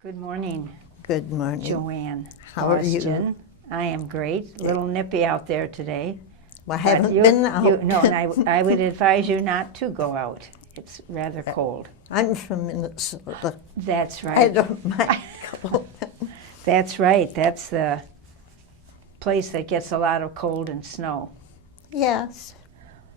Good morning. Good morning. Joanne How are Baustian. you? I am great. A little nippy out there today. Well, I haven't been out. No, and I would advise you not to go out. It's rather cold. I'm from Minnesota. That's right. I don't mind cold. That's right. That's the place that gets a lot of cold and snow. Yes.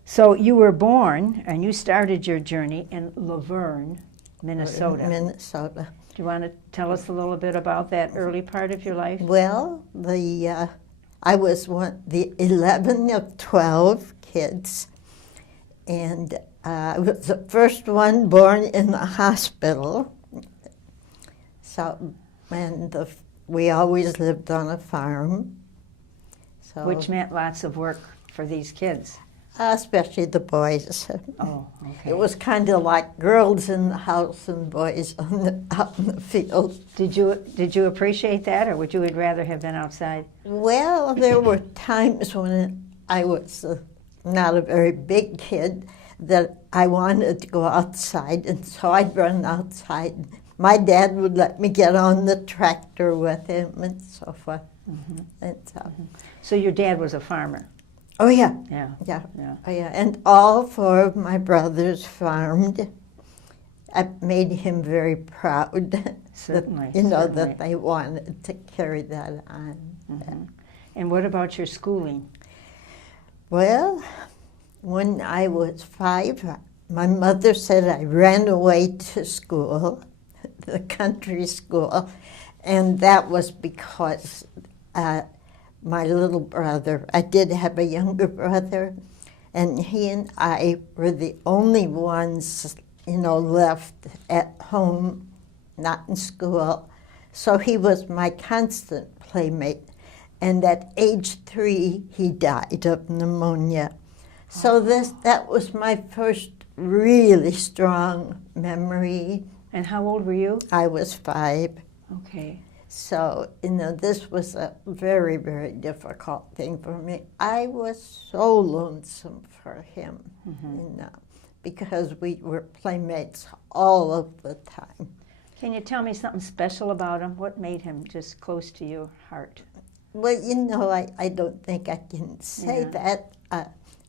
So you were born and you started your journey in Laverne, Minnesota. Minnesota. Do you want to tell us a little bit about that early part of your life? Well, I was the 11 of 12 kids, and I was the first one born in a hospital. So, and we always lived on a farm. So, Which meant lots of work for these kids. especially the boys. Oh, okay. It was kind of like girls in the house and boys out in the field. Did you appreciate that, or would you rather have been outside? Well, there were times when I was not a very big kid that I wanted to go outside, and so I'd run outside. My dad would let me get on the tractor with him and so forth. Mm-hmm. And so. Mm-hmm. So your dad was a farmer? Oh, yeah. Yeah. Yeah. Yeah. Oh, yeah. And all four of my brothers farmed. I made him very proud. Certainly. That, certainly. that they wanted to carry that on. Mm-hmm. And what about your schooling? Well, when I was 5, my mother said I ran away to school, the country school, and that was because my little brother, I did have a younger brother, and he and I were the only ones, left at home, not in school. So he was my constant playmate. And at age 3, he died of pneumonia. So that was my first really strong memory. And how old were you? I was 5. Okay. So, this was a very, very difficult thing for me. I was so lonesome for him, because we were playmates all of the time. Can you tell me something special about him? What made him just close to your heart? Well, I don't think I can say that.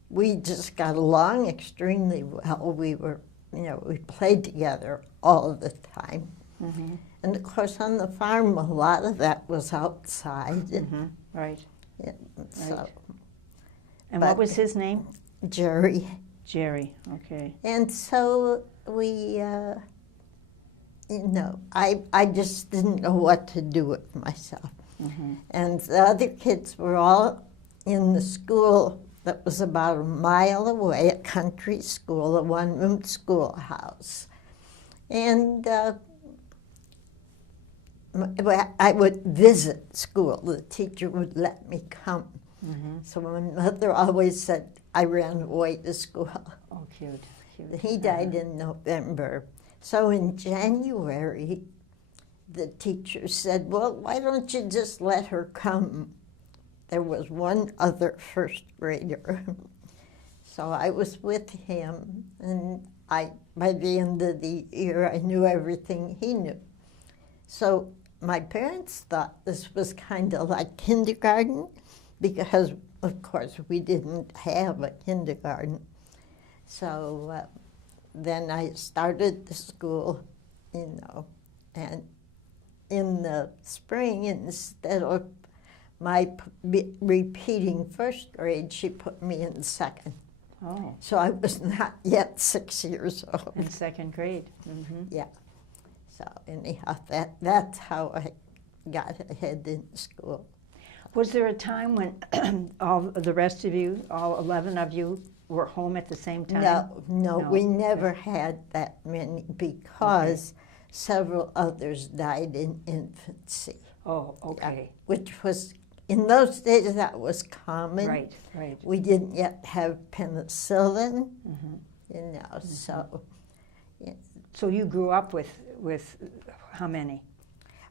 We just got along extremely well. We were, we played together all the time. Mm-hmm. And of course, on the farm, a lot of that was outside. Mm-hmm. Right. Yeah, so. Right. And what was his name? Jerry. Jerry, okay. And so we, I just didn't know what to do with myself. Mm-hmm. And the other kids were all in the school that was about a mile away, a country school, a one-room schoolhouse. And I would visit school. The teacher would let me come. Mm-hmm. So my mother always said I ran away to school. Oh, cute. He died in November. So in January, the teacher said, well, why don't you just let her come? There was one other first grader. So I was with him, and by the end of the year, I knew everything he knew. So my parents thought this was kind of like kindergarten, because, of course, we didn't have a kindergarten. So then I started the school, and in the spring, instead of my repeating first grade, she put me in second. Oh. So I was not yet 6 years old. In second grade. Mm-hmm. Yeah. So anyhow, that's how I got ahead in school. Was there a time when all the rest of you, all 11 of you, were home at the same time? No, we never had that many because several others died in infancy. Oh, okay. Yeah, which was, in those days, that was common. Right, right. We didn't yet have penicillin, Mm-hmm. so. Yeah. So you grew up with how many?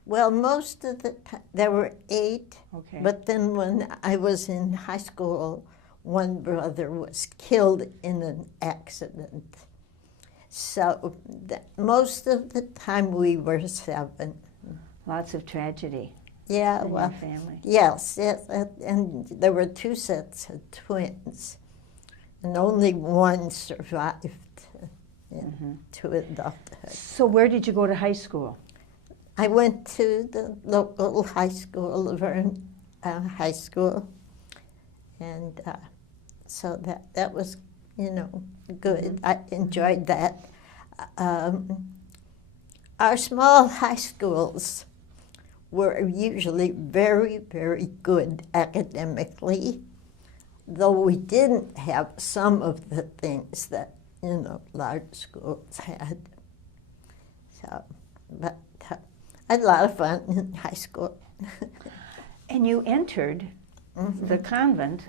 Well, most of the time, there were 8, Okay. But then when I was in high school, one brother was killed in an accident. So most of the time we were 7. Lots of tragedy Yeah, in well, your family. yes, and there were 2 sets of twins, and only one survived to adulthood. So where did you go to high school? I went to the local high school, Laverne High School, and so that was, good. I enjoyed that. Our small high schools were usually very, very good academically, though we didn't have some of the things that, large schools had. So, but I had a lot of fun in high school. And you entered the convent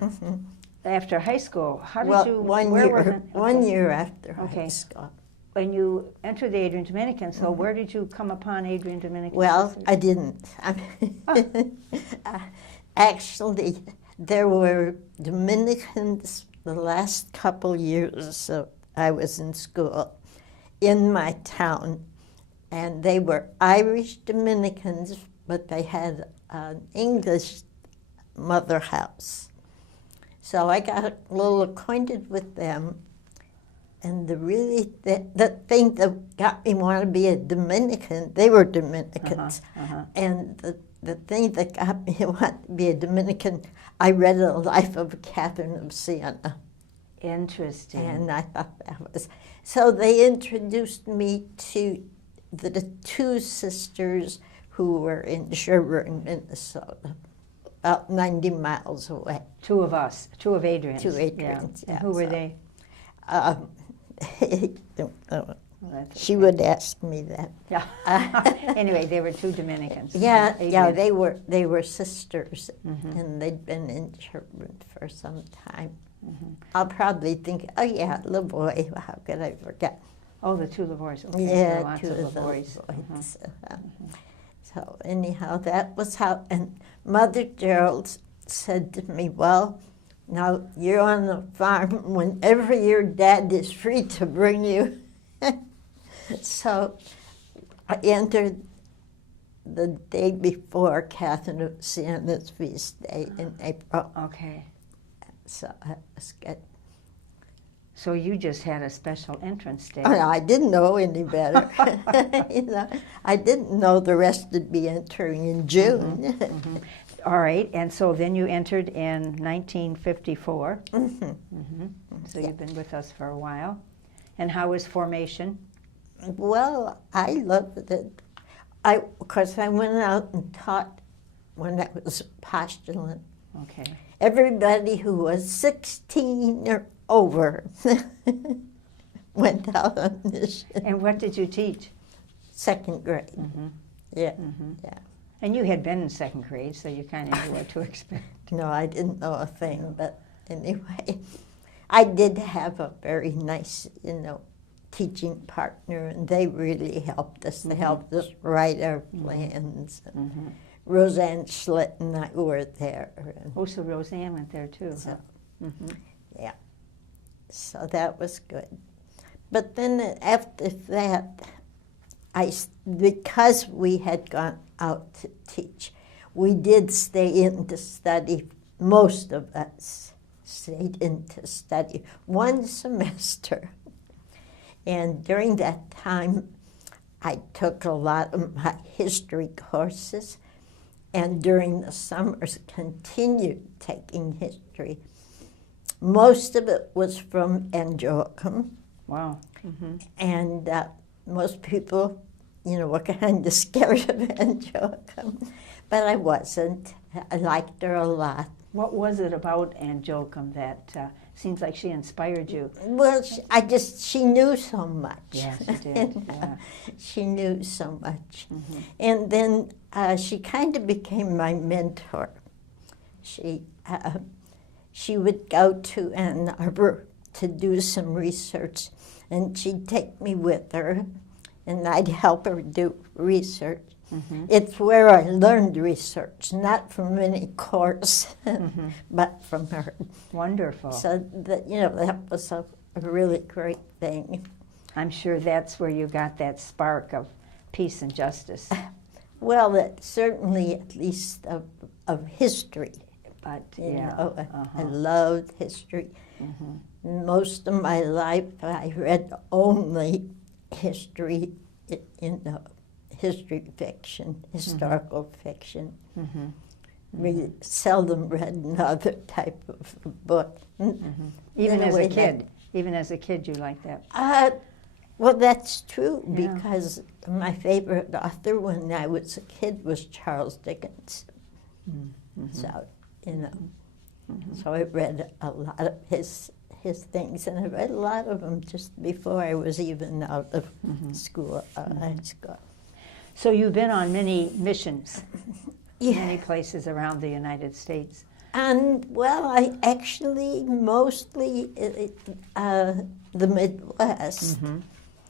after high school. How did Well, you? one year after high Okay. school. When you entered the Adrian Dominican, so where did you come upon Adrian Dominican Well, Sisters? I didn't. Actually, there were Dominicans the last couple years I was in school in my town, and they were Irish Dominicans, but they had an English mother house. So I got a little acquainted with them, and the thing that got me want to be a Dominican, they were Dominicans, and the thing that got me want to be a Dominican, I read The Life of Catherine of Siena. Interesting. And I thought that was, so they introduced me to the 2 sisters who were in Sherburne, Minnesota, about 90 miles away. 2 of us, 2 of Adrian's. 2 Adrians, Yeah. yeah, And who were so- they? She would ask me that. Yeah. Anyway, they were 2 Dominicans. Yeah, Adrian. they were sisters, and they'd been in Sherburne for some time. I'll probably think, oh yeah, Lavoie, how could I forget? Oh, the 2 Lavoies. Okay, Yeah, there are lots 2 of of Lavoies. those. So anyhow, that was how, and Mother Gerald said to me, well, now you're on the farm whenever your dad is free to bring you. So I entered the day before Catherine of Siena's feast day in April. Okay. So that was good. So you just had a special entrance day. Oh, I didn't know any better. I didn't know the rest would be entering in June. All right, and so then you entered in 1954. So you've been with us for a while. And how was formation? Well, I loved it. Of course, I went out and taught when I was a postulant. Okay. Everybody who was 16 or over went out on mission. And what did you teach? 2nd grade. Yeah, yeah. And you had been in 2nd grade, so you kind of knew what to expect. No, I didn't know a thing, but anyway, I did have a very nice, teaching partner, and they really helped us. They helped us write our plans. Roseanne Schlitt and I were there. Oh, so Roseanne went there too. So, Huh? yeah. So that was good. But then after that, because we had gone out to teach, we did stay in to study. Most of us stayed in to study 1 semester. And during that time, I took a lot of my history courses, and during the summers continued taking history. Most of it was from Angelicum. Wow. And most people, were kind of scared of Angelicum, but I wasn't. I liked her a lot. What was it about Angelicum that seems like she inspired you? Well, she knew so much. Yeah, she did. Yeah. She knew so much. And then she kind of became my mentor. She would go to Ann Arbor to do some research, and she'd take me with her, and I'd help her do research. It's where I learned research, not from any course, but from her. Wonderful. So that was a really great thing. I'm sure that's where you got that spark of peace and justice. Well, certainly at least of history. But You yeah, know, I loved history. Most of my life, I read only history, history fiction, historical fiction. Really seldom read another type of book. even In as a way kid. Even as a kid, you liked that. Well, that's true, Yeah. because my favorite author when I was a kid was Charles Dickens. So, you know, so I read a lot of his things, and I read a lot of them just before I was even out of school, high school. So you've been on many missions, Yeah. many places around the United States. And, well, I actually mostly the Midwest.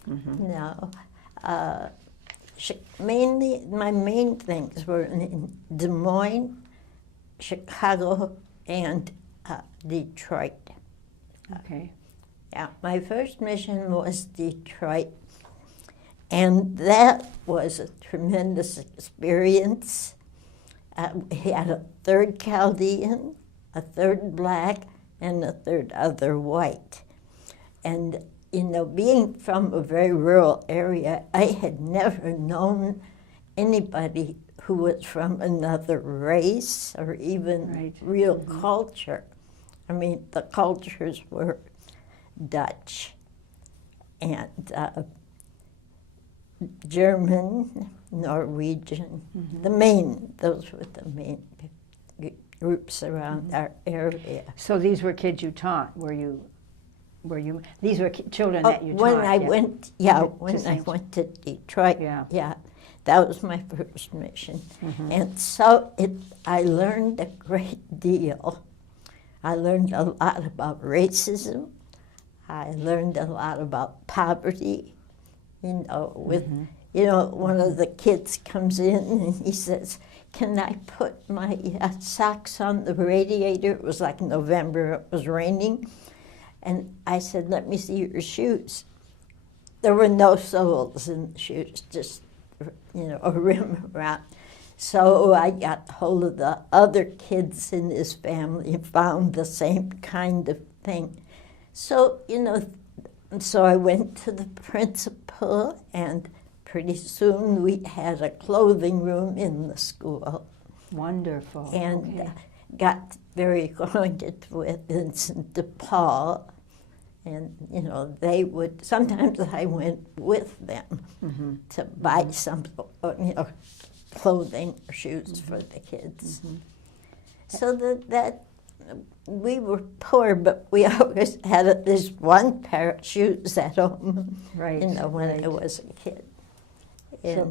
No. Mainly, my main things were in Des Moines, Chicago, and Detroit. Okay. Yeah, my first mission was Detroit, and that was a tremendous experience. We had a third Chaldean, a third black, and a third other white. And, you know, being from a very rural area, I had never known anybody who was from another race or even real culture. I mean, the cultures were Dutch and German, Norwegian, those were the main groups around our area. So these were kids you taught. These were children that you taught. When I went, when I went to Detroit, that was my first mission. And so I learned a great deal. I learned a lot about racism. I learned a lot about poverty. You know, one of the kids comes in and he says, "Can I put my socks on the radiator?" It was like November, it was raining. And I said, "Let me see your shoes." There were no soles in the shoes, just, a rim around. So I got hold of the other kids in his family and found the same kind of thing. So, so I went to the principal, and pretty soon we had a clothing room in the school. Wonderful. And got very acquainted with Vincent de Paul. And, they would, sometimes I went with them to buy some, clothing or shoes for the kids. So that we were poor, but we always had at least one pair of shoes at home, when I was a kid.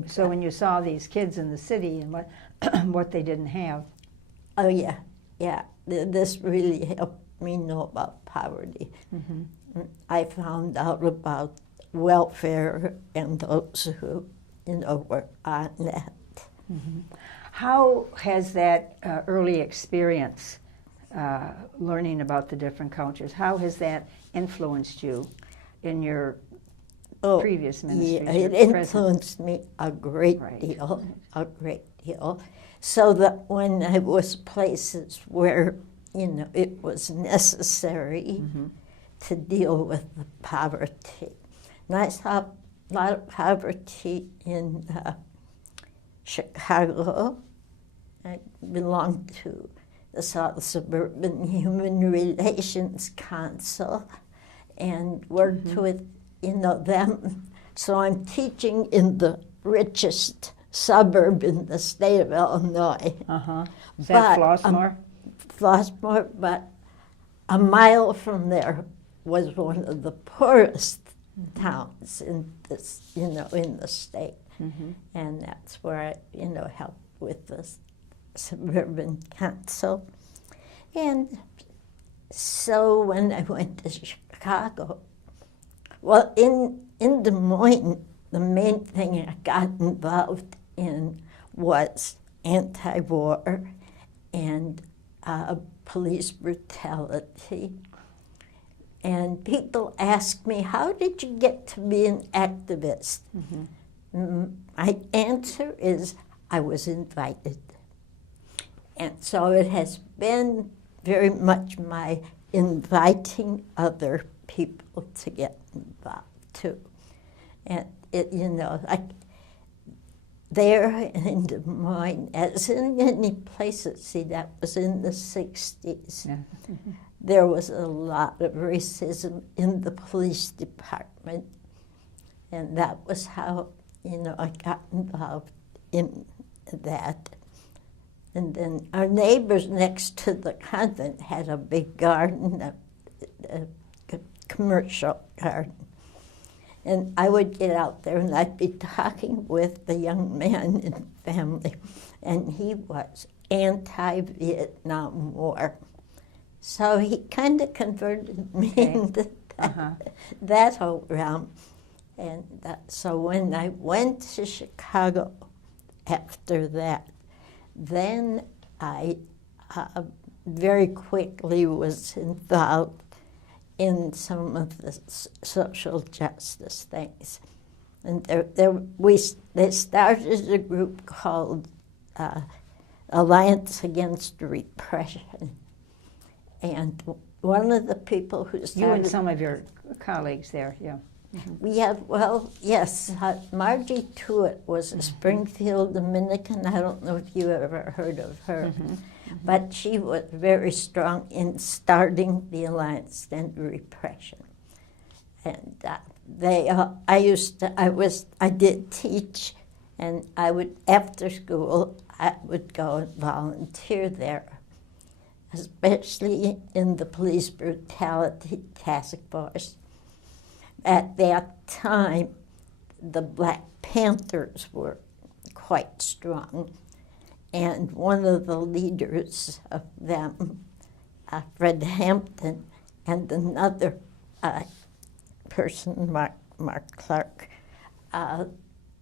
So when you saw these kids in the city and what they didn't have. Oh, yeah. This really helped me know about poverty. I found out about welfare and those who, were on that. How has that early experience, learning about the different cultures, how has that influenced you in your previous ministries? Yeah, it influenced me a great deal, so that when I was places where, it was necessary to deal with the poverty. And I saw a lot of poverty in Chicago. I belonged to the South Suburban Human Relations Council and worked with, them. So I'm teaching in the richest suburb in the state of Illinois. Is that Flossmoor? Flossmoor, but a mile from there was one of the poorest towns in this, in the state. And that's where I, helped with the Suburban Council. And so when I went to Chicago, well, in Des Moines, the main thing I got involved in was anti-war and police brutality. And people ask me, how did you get to be an activist? My answer is, I was invited. And so it has been very much my inviting other people to get involved too. And it, you know, like there in Des Moines, as in many places, see, that was in the 60s. Yeah. There was a lot of racism in the police department. And that was how, you know, I got involved in that. And then our neighbors next to the convent had a big garden, a commercial garden. And I would get out there and I'd be talking with the young man in the family, and he was anti-Vietnam War. So he kind of converted me into that whole realm. And so when I went to Chicago after that, then I very quickly was involved in some of the social justice things. And they started a group called Alliance Against Repression. And one of the people who started... You and some of your colleagues there, yeah. We have, well, yes, Margie Tuitt was a Springfield Dominican. I don't know if you ever heard of her, but she was very strong in starting the Alliance Against Repression. And I did teach, and I would, after school, I would go and volunteer there, especially in the Police Brutality Task Force. At that time, the Black Panthers were quite strong, and one of the leaders of them, Fred Hampton, and another person, Mark Clark,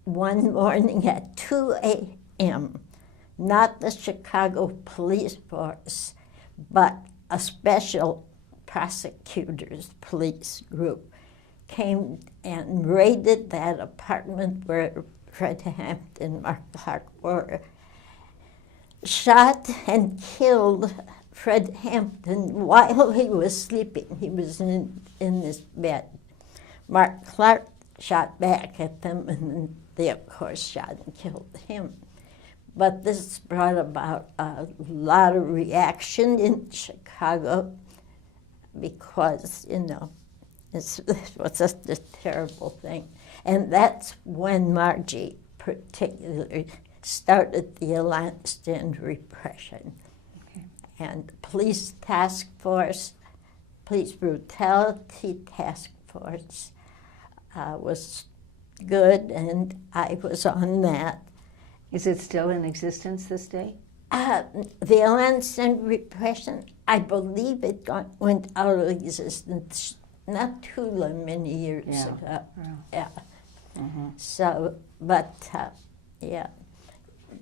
one morning at 2 a.m., not the Chicago Police Force, but a special prosecutors police group came and raided that apartment where Fred Hampton and Mark Clark were, shot and killed Fred Hampton while he was sleeping. He was in his bed. Mark Clark shot back at them, and they, of course, shot and killed him. But this brought about a lot of reaction in Chicago because, you know, this was just a terrible thing. And that's when Margie particularly started the Alliance to End Repression. Okay. And the Police Task Force, Police Brutality Task Force was good, and I was on that. Is it still in existence this day? The Alliance to End Repression, I believe it went out of existence not too many years ago. Wow. Yeah. So, but yeah,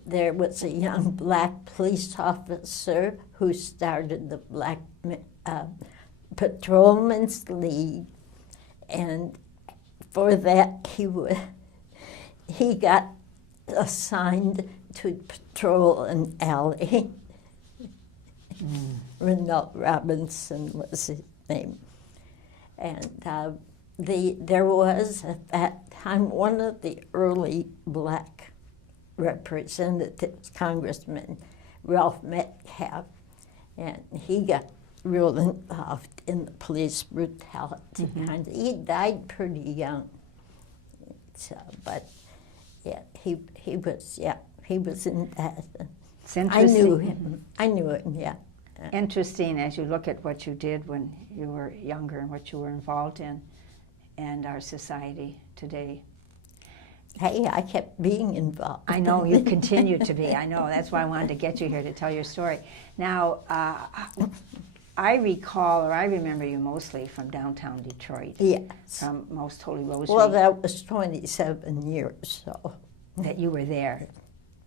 there was a young black police officer who started the Black Patrolmen's League, and for that he got assigned to patrol an alley. Renault Robinson was his name. And there was, at that time, one of the early black representatives, Congressman Ralph Metcalf, and he got real involved in the police brutality. And he died pretty young. So, but yeah, he was in that. It's interesting. I knew him, yeah. Interesting as you look at what you did when you were younger and what you were involved in and our society today. Hey, I kept being involved. I know, you continue to be. I know, that's why I wanted to get you here to tell your story. Now, I recall, or I remember you mostly from downtown Detroit. Yes. From Most Holy Rosary. Well, that was 27 years, so. That you were there.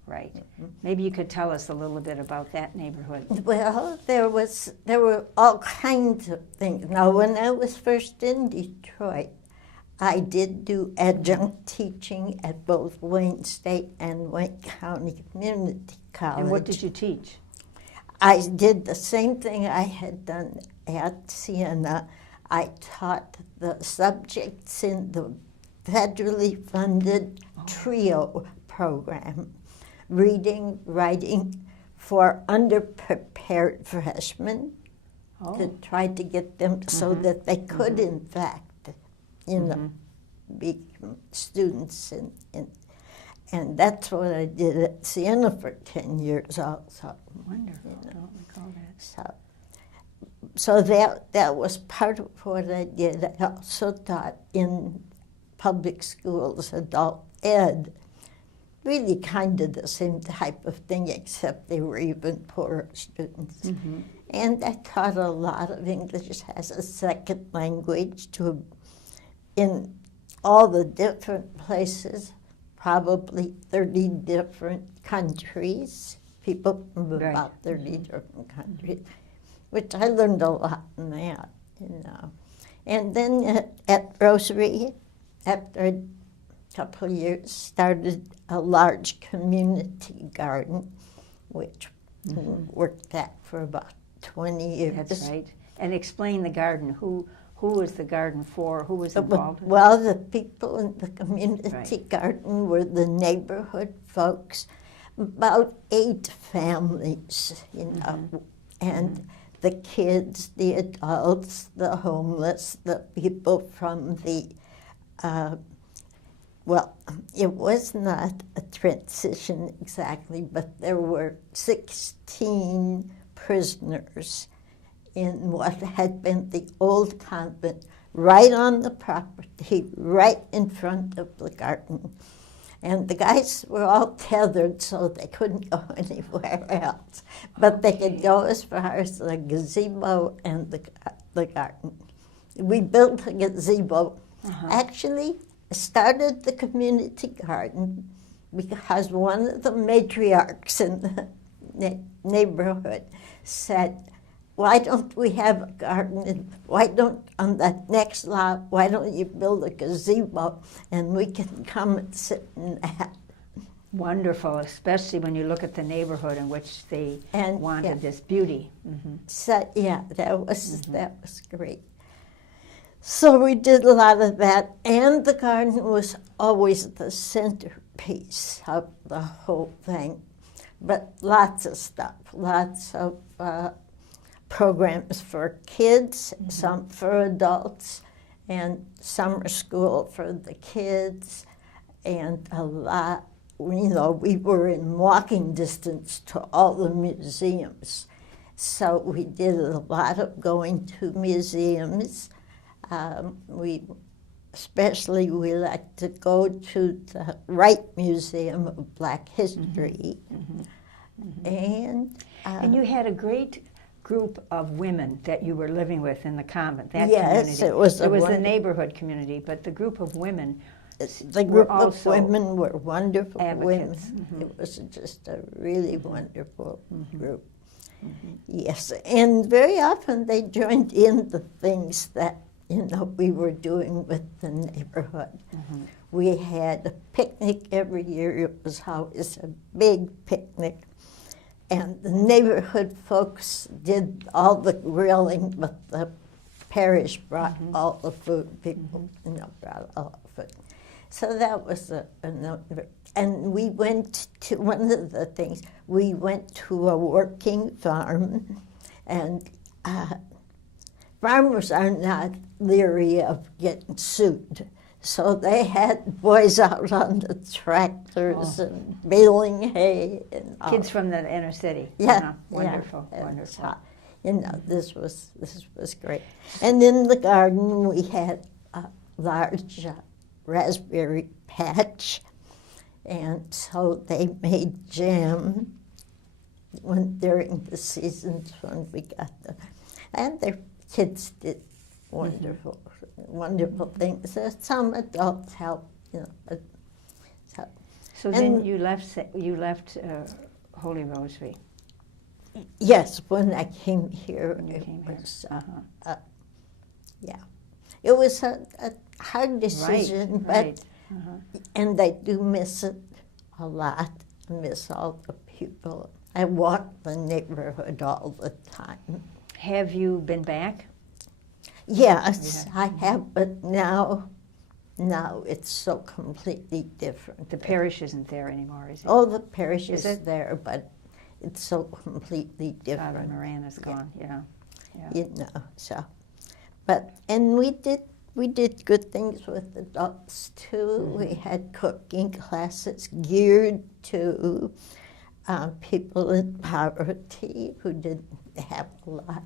Right. Maybe you could tell us a little bit about that neighborhood. Well, there were all kinds of things. Now, when I was first in Detroit, I did do adjunct teaching at both Wayne State and Wayne County Community College. And what did you teach? I did the same thing I had done at Siena. I taught the subjects in the federally funded TRIO program, reading, writing for underprepared freshmen, to try to get them so that they could, in fact, be students. And that's what I did at Siena for 10 years also. Wonderful. I don't recall that. So that was part of what I did. I also taught in public schools, adult ed, really kind of the same type of thing, except they were even poorer students. And I taught a lot of English as a second language in all the different places, probably 30 different countries, people from about 30 different countries, which I learned a lot in that, you know. And then at Rosary, after a couple of years, started a large community garden, which worked at for about 20 years. That's right. And explain the garden. Who was the garden for? Who was involved? Well, the people in the community garden were the neighborhood folks, about 8 families, you know, and the kids, the adults, the homeless, the people from the, well, it was not a transition exactly, but there were 16 prisoners in what had been the old convent, right on the property, right in front of the garden. And the guys were all tethered, so they couldn't go anywhere else. But they could go as far as the gazebo and the garden. We built a gazebo. Actually, started the community garden because one of the matriarchs in the neighborhood said, why don't we have a garden? Why don't, on that next lot, why don't you build a gazebo and we can come and sit in that? Wonderful, especially when you look at the neighborhood in which they wanted this beauty. So, yeah, that was great. So we did a lot of that, and the garden was always the centerpiece of the whole thing. But lots of stuff, lots of programs for kids, some for adults, and summer school for the kids, and a lot, you know, we were in walking distance to all the museums. So we did a lot of going to museums. Especially we like to go to the Wright Museum of Black History. And you had a great group of women that you were living with in the convent, that yes, community. It was the neighborhood community, but the group of women the group of women were wonderful advocates. women. It was just a really wonderful group. Yes, and very often they joined in the things that, you know, we were doing with the neighborhood. We had a picnic every year. It was always a big picnic. And the neighborhood folks did all the grilling, but the parish brought all the food. People, you know, brought all the food. So that was and we went to, one of the things, we went to a working farm, and farmers are not leery of getting sued. So they had boys out on the tractors and baling hay. And all. Kids from the inner city. Yeah. Wonderful, Yeah, wonderful. You know, this was great. And in the garden we had a large raspberry patch. And so they made jam during the seasons when we got them. And their kids did wonderful things. Some adults helped, you know. So then you left Holy Rosary. Yes, when I came here, When you came here. was, yeah. it was a hard decision, but right. and I do miss it a lot. I miss all the people. I walk the neighborhood all the time. Have you been back? Yes, I have, but now it's so completely different. The parish isn't there anymore, is it? Oh, the parish Is is it? there, but it's so completely Father different. Moran is gone, yeah. You know, so, and we did good things with adults too. We had cooking classes geared to people in poverty who didn't have a lot.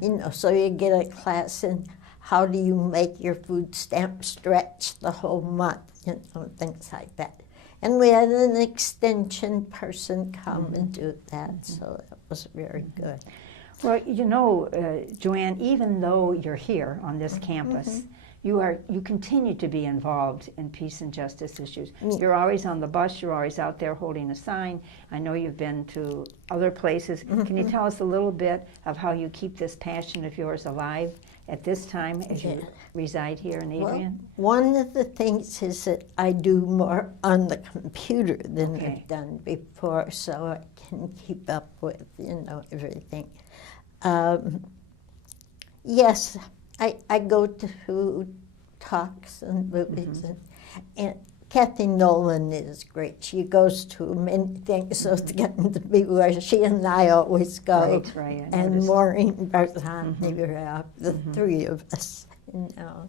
You know, so you get a class in how do you make your food stamp stretch the whole month, you know, things like that. And we had an extension person come and do that, so that was very good. Well, you know, Joanne, even though you're here on this campus, you continue to be involved in peace and justice issues. You're always on the bus, you're always out there holding a sign. I know you've been to other places. Can you tell us a little bit of how you keep this passion of yours alive at this time as you reside here in Adrian? Well, one of the things is that I do more on the computer than I've done before, so I can keep up with, you know, everything. Yes, I go to talks and movies, and Kathy Nolan is great. She goes to many things, so it's getting to be where she and I always go. Right. And Maureen Barzani, the three of us, you know.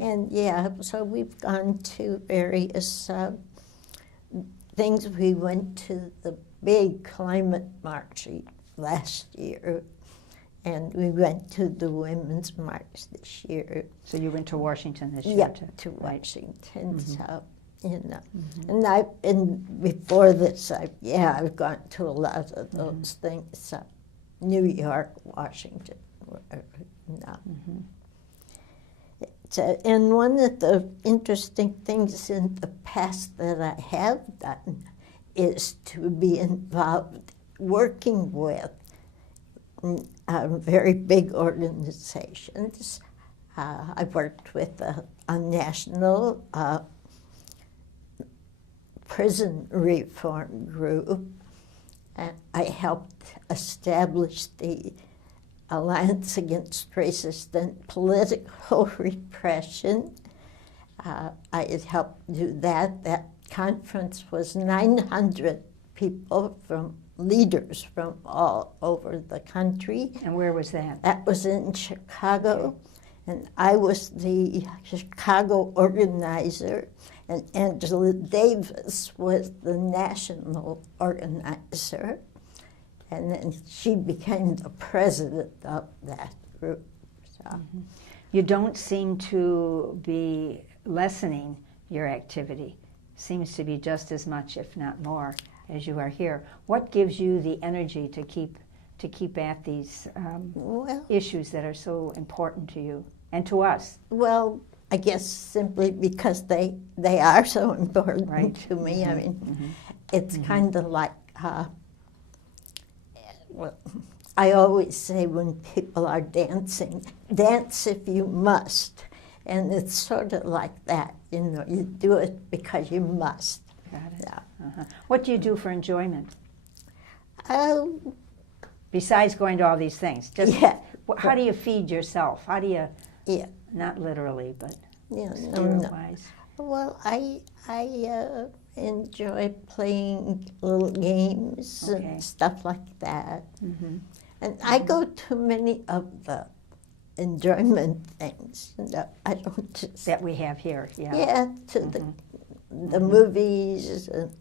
And yeah, so we've gone to various things. We went to the big climate march last year. And we went to the Women's March this year. So you went to Washington this year? Yeah, to Washington. So, you know, and before this, I've gone to a lot of those things. New York, Washington, wherever. No. And one of the interesting things in the past that I have done is to be involved working with very big organizations. I worked with a national prison reform group, and I helped establish the Alliance Against Racist and Political Repression. I had helped do that. That conference was 900 people leaders from all over the country. And where was that? That was in Chicago, and I was the Chicago organizer, and Angela Davis was the national organizer, and then she became the president of that group. So. You don't seem to be lessening your activity. Seems to be just as much, if not more, as you are here. What gives you the energy to keep at these issues that are so important to you and to us? Well, I guess simply because they are so important to me. I mean, it's kind of like, well, I always say when people are dancing, dance if you must. And it's sort of like that, you know, you do it because you must. Got it. Yeah. What do you do for enjoyment? Besides going to all these things, how do you feed yourself? How do you? Yeah. Not literally, but no. wise. Well, I enjoy playing little games and stuff like that, and I go to many of the enjoyment things. I don't just that we have here. Yeah, to the movies. And,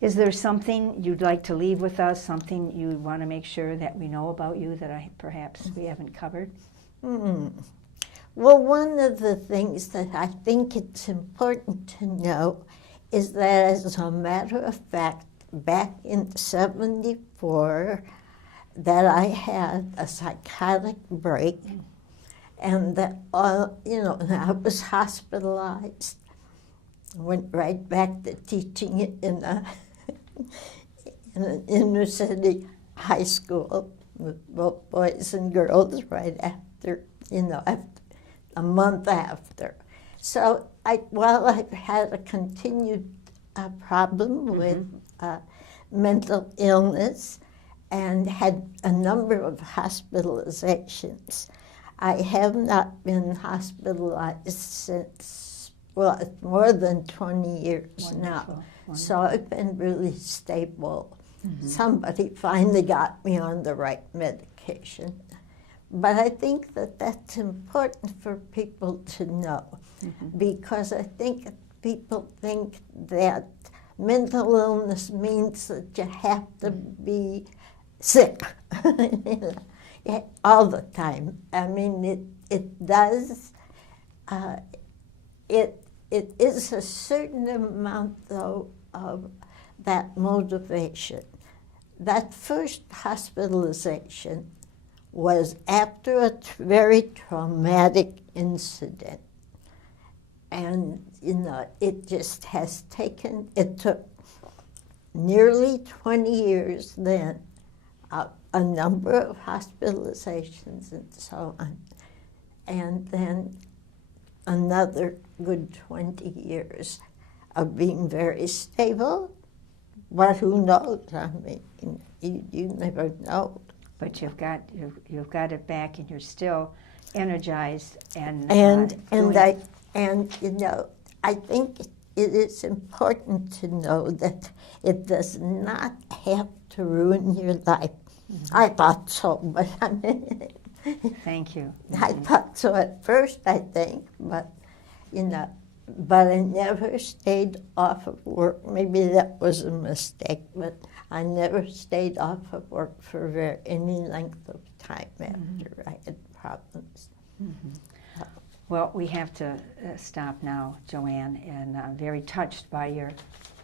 Is there something you'd like to leave with us? Something you want to make sure that we know about you that perhaps we haven't covered? Well, one of the things that I think it's important to know is that, as a matter of fact, back in '74, that I had a psychotic break, and that I was hospitalized. Went right back to teaching it in an inner city high school with both boys and girls right after a month after. So I've had a continued problem with mental illness and had a number of hospitalizations. I have not been hospitalized since, more than 20 years now. Wonderful. So I've been really stable. Somebody finally got me on the right medication. But I think that that's important for people to know, because I think people think that mental illness means that you have to be sick all the time. I mean, it does. It is a certain amount, though, of that motivation. That first hospitalization was after a very traumatic incident. And, it just has taken, it took nearly 20 years then, a number of hospitalizations and so on, and then another good 20 years of being very stable. But who knows? I mean, you never know. But you've got it back, and you're still energized and I think it is important to know that it does not have to ruin your life. I thought so, but I mean, thank you. I thought so at first, I think, but but I never stayed off of work. Maybe that was a mistake, but I never stayed off of work for any length of time after I had problems. Well, we have to stop now, Joanne, and I'm very touched by your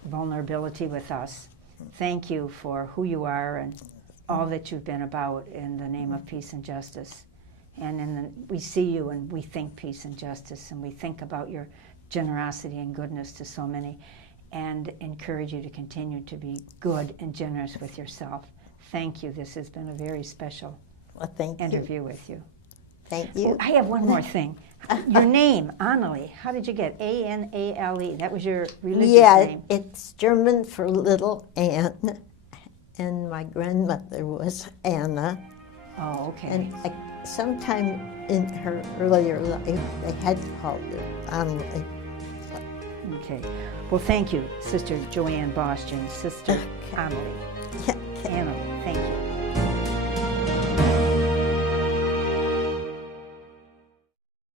vulnerability with us. Thank you for who you are and all that you've been about in the name of peace and justice. And we see you and we think peace and justice, and we think about your generosity and goodness to so many, and encourage you to continue to be good and generous with yourself. Thank you. This has been a very special interview with you. Thank you. Oh, I have one more thing. Your name, Anale, how did you get A-N-A-L-E? That was your religious name. Yeah, it's German for little Anne, and my grandmother was Anna. Oh, okay. And sometime in her earlier life, they had called her Anale. Okay. Well, thank you, Sister Joan Baustian, Sister Anale. Yeah.